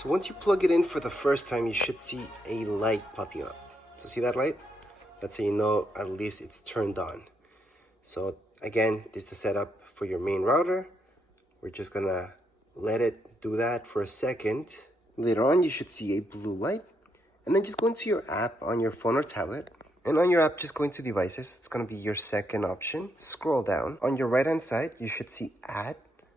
So once you plug it in for the first time, you should see a light popping up. So see that light? That's how you know at least it's turned on. So again, this is the setup for your main router. We're just gonna let it do that for a second. Later on, you should see a blue light. And then just go into your app on your phone or tablet. And on your app, just go into devices. It's gonna be your second option. Scroll down. On your right-hand side, you should see add.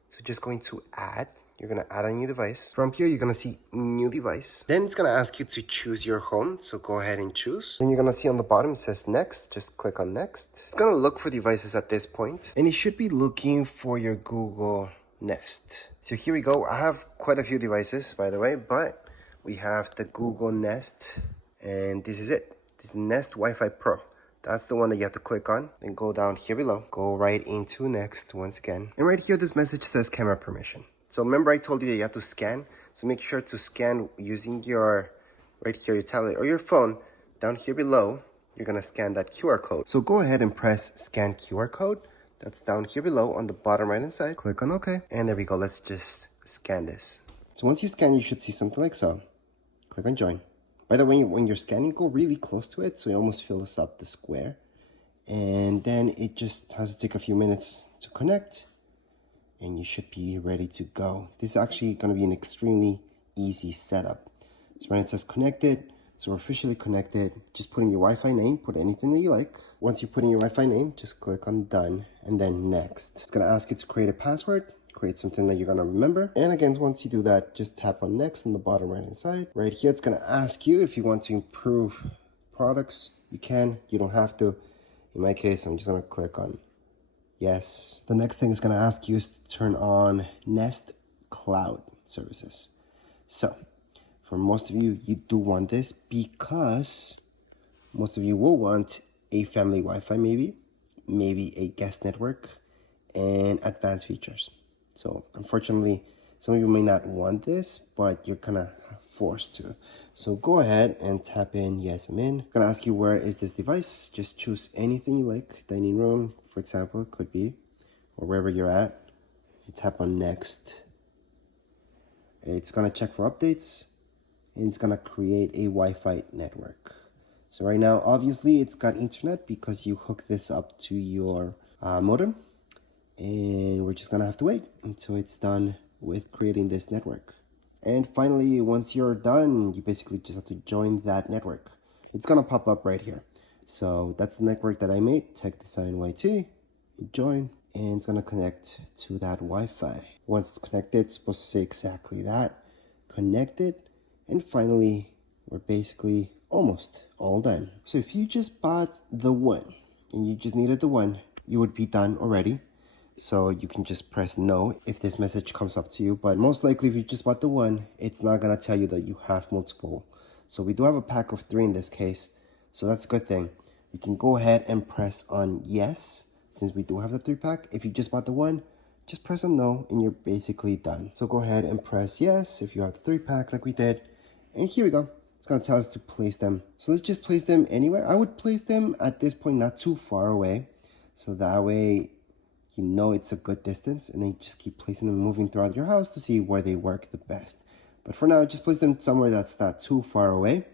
So just go into add. You're gonna add a new device. From here, you're gonna see new device. Then it's gonna ask you to choose your home. So go ahead and choose. Then you're gonna see on the bottom, it says next. Just click on next. It's gonna look for devices at this point. And it should be looking for your Google Nest. So here we go. I have quite a few devices, by the way, but we have the Google Nest, and this is it. This is Nest Wi-Fi Pro. That's the one that you have to click on. Then go down here below. Go right into next once again. And right here, this message says camera permission. So remember I told you that you have to scan. So make sure to scan using your, right here, your tablet or your phone. Down here below, you're gonna scan that QR code. So go ahead and press scan QR code. That's down here below on the bottom right hand side. Click on OK. And there we go. Let's just scan this. So once you scan, you should see something like so. Click on join. By the way, when you're scanning, go really close to it so it almost fills up the square. And then it just has to take a few minutes to connect. And you should be ready to go. This is actually going to be an extremely easy setup. So right, it says connected. So we're officially connected. Just put in your Wi-Fi name. Put anything that you like. Once you put in your Wi-Fi name, just click on done and then next. It's going to ask you to create a password. Create something that you're going to remember. And again, once you do that, just tap on next on the bottom right hand side. Right here, it's going to ask you if you want to improve products. You can. You don't have to. In my case, I'm just going to click on yes. The next thing it's going to ask you is to turn on Nest Cloud services. So for most of you, you do want this because most of you will want a family Wi-Fi maybe a guest network and advanced features. So unfortunately, some of you may not want this, but you're kind of forced to. So go ahead and tap in yes, I'm in. It's gonna ask you where is this device. Just choose anything you like. Dining room, for example, could be, or wherever you're at. You tap on next. It's gonna check for updates and it's gonna create a Wi-Fi network. So right now, obviously it's got internet because you hook this up to your modem. And we're just gonna have to wait until it's done with creating this network. And finally, once you're done, you basically just have to join that network. It's gonna pop up right here. So that's the network that I made, Tech Design YT. You join, and it's gonna connect to that Wi-Fi. Once it's connected, it's supposed to say exactly that. Connected, and finally, we're basically almost all done. So if you just bought the one, and you just needed the one, you would be done already. So you can just press no if this message comes up to you. But most likely if you just bought the one, it's not going to tell you that you have multiple. So we do have a pack of 3 in this case. So that's a good thing. You can go ahead and press on yes, since we do have the 3-pack. If you just bought the one, just press on no and you're basically done. So go ahead and press yes if you have the 3-pack like we did. And here we go. It's going to tell us to place them. So let's just place them anywhere. I would place them at this point not too far away. So that way you know it's a good distance, and then you just keep placing them, moving throughout your house to see where they work the best. But for now, just place them somewhere that's not too far away,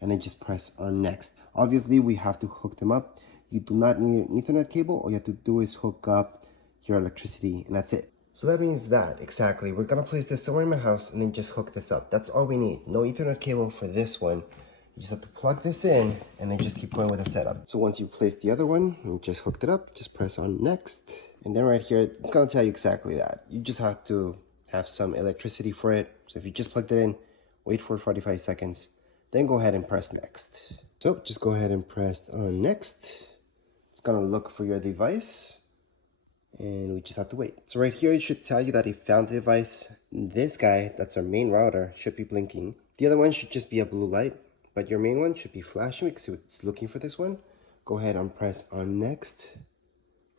and then just press on next. Obviously, we have to hook them up. You do not need an Ethernet cable. All you have to do is hook up your electricity, and that's it. So that means that, exactly, we're gonna place this somewhere in my house and then just hook this up. That's all we need. No Ethernet cable for this one. You just have to plug this in and then just keep going with the setup. So once you place the other one and just hooked it up, just press on next. And then right here, it's gonna tell you exactly that. You just have to have some electricity for it. So if you just plugged it in, wait for 45 seconds, then go ahead and press next. So just go ahead and press on next. It's gonna look for your device and we just have to wait. So right here, it should tell you that it found the device. This guy, that's our main router, should be blinking. The other one should just be a blue light. But your main one should be flashing because it's looking for this one. Go ahead and press on next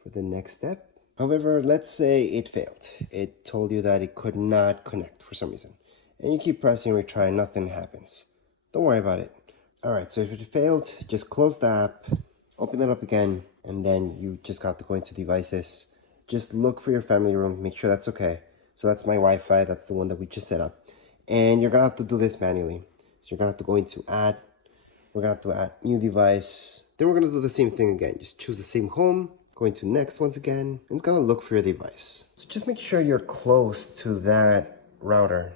for the next step. However, let's say it failed. It told you that it could not connect for some reason. And you keep pressing retry, nothing happens. Don't worry about it. All right, so if it failed, just close the app, open it up again, and then you just have to go into devices. Just look for your family room, make sure that's okay. So that's my Wi-Fi, that's the one that we just set up. And you're gonna have to do this manually. So you're gonna have to go into add. We're gonna have to add new device. Then we're gonna do the same thing again. Just choose the same home, go into next once again, and it's gonna look for your device. So just make sure you're close to that router.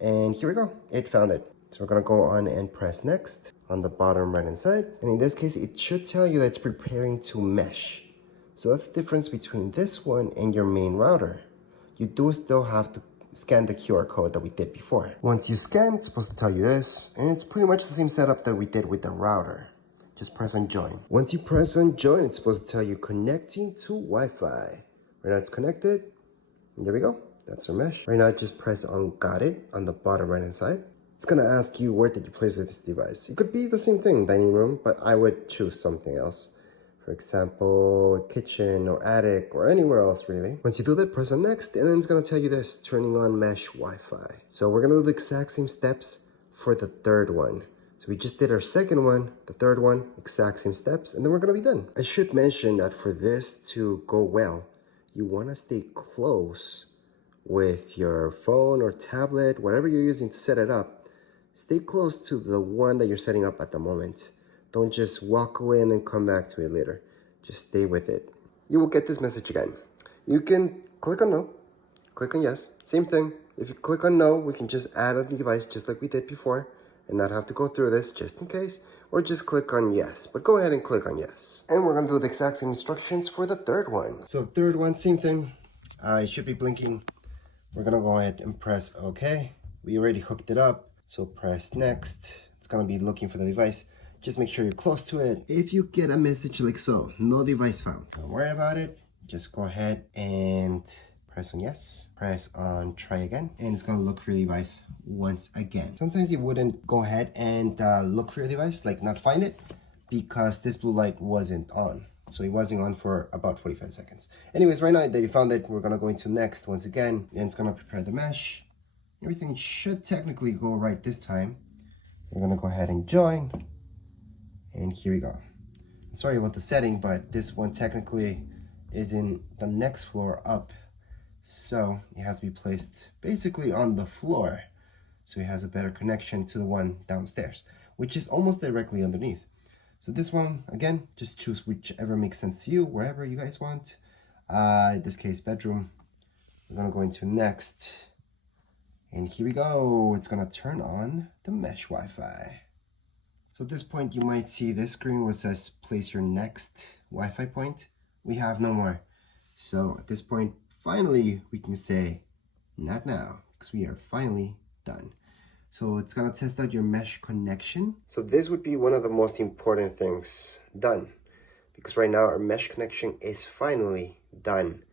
And here we go, it found it. So we're gonna go on and press next on the bottom right hand side. And in this case, it should tell you that it's preparing to mesh. So that's the difference between this one and your main router. You do still have to scan the QR code that we did before. Once you scan, it's supposed to tell you this, and it's pretty much the same setup that we did with the router. Just press on join. Once you press on join, it's supposed to tell you connecting to Wi-Fi. Right now it's connected, and there we go. That's our mesh. Right now, just press on got it on the bottom right hand side. It's gonna ask you where did you place this device. It could be the same thing, dining room, but I would choose something else. For example, kitchen or attic or anywhere else really. Once you do that, press on next, and then it's gonna tell you this, turning on mesh Wi-Fi. So we're gonna do the exact same steps for the third one. So we just did our second one, the third one, exact same steps, and then we're gonna be done. I should mention that for this to go well, you wanna stay close with your phone or tablet, whatever you're using to set it up. Stay close to the one that you're setting up at the moment. Don't just walk away and then come back to it later. Just stay with it. You will get this message again. You can click on no, click on yes, same thing. If you click on no, we can just add a device just like we did before and not have to go through this just in case, or just click on yes, but go ahead and click on yes. And we're gonna do the exact same instructions for the third one. So the third one, same thing. It should be blinking. We're gonna go ahead and press okay. We already hooked it up, so press next. It's gonna be looking for the device. Just make sure you're close to it. If you get a message like so, no device found, don't worry about it. Just go ahead and press on yes, press on try again, and it's gonna look for your device once again. Sometimes it wouldn't go ahead and look for your device, like not find it, because this blue light wasn't on. So it wasn't on for about 45 seconds. Anyways, right now that you found it, we're gonna go into next once again, and it's gonna prepare the mesh. Everything should technically go right this time. We're gonna go ahead and join. And here we go. Sorry about the setting, but this one technically is in the next floor up. So it has to be placed basically on the floor. So it has a better connection to the one downstairs, which is almost directly underneath. So this one, again, just choose whichever makes sense to you, wherever you guys want. In this case, bedroom. We're gonna go into next. And here we go. It's gonna turn on the mesh Wi-Fi. So at this point, you might see this screen where it says place your next Wi-Fi point. We have no more. So at this point, finally, we can say not now, because we are finally done. So it's gonna test out your mesh connection. So this would be one of the most important things done, because right now our mesh connection is finally done.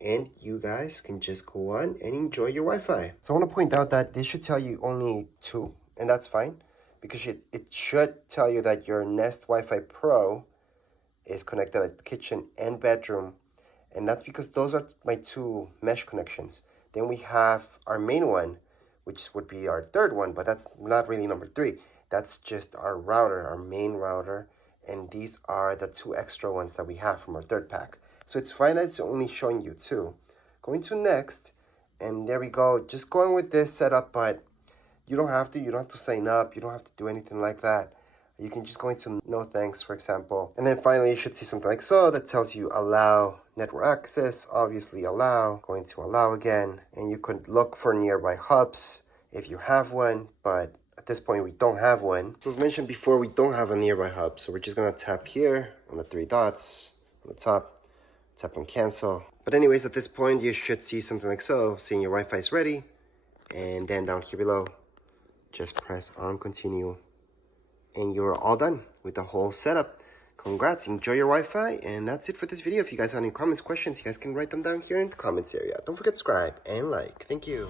And you guys can just go on and enjoy your Wi-Fi. So I wanna point out that this should tell you only 2, and that's fine. Because it should tell you that your Nest Wi-Fi Pro is connected at the kitchen and bedroom. And that's because those are my 2 mesh connections. Then we have our main one, which would be our third one, but that's not really number 3. That's just our router, our main router. And these are the 2 extra ones that we have from our third pack. So it's fine that it's only showing you 2. Going to next, and there we go. Just going with this setup, but you don't have to sign up. You don't have to do anything like that. You can just go into no thanks, for example. And then finally, you should see something like so that tells you allow network access, obviously allow, going to allow again. And you could look for nearby hubs if you have one, but at this point, we don't have one. So as mentioned before, we don't have a nearby hub. So we're just gonna tap here on the 3 dots on the top, tap on cancel. But anyways, at this point, you should see something like so, saying your Wi-Fi is ready. And then down here below, just press on continue, and you're all done with the whole setup. Congrats, enjoy your Wi-Fi, and that's it for this video. If you guys have any comments, questions, you guys can write them down here in the comments area. Don't forget to subscribe and like. Thank you.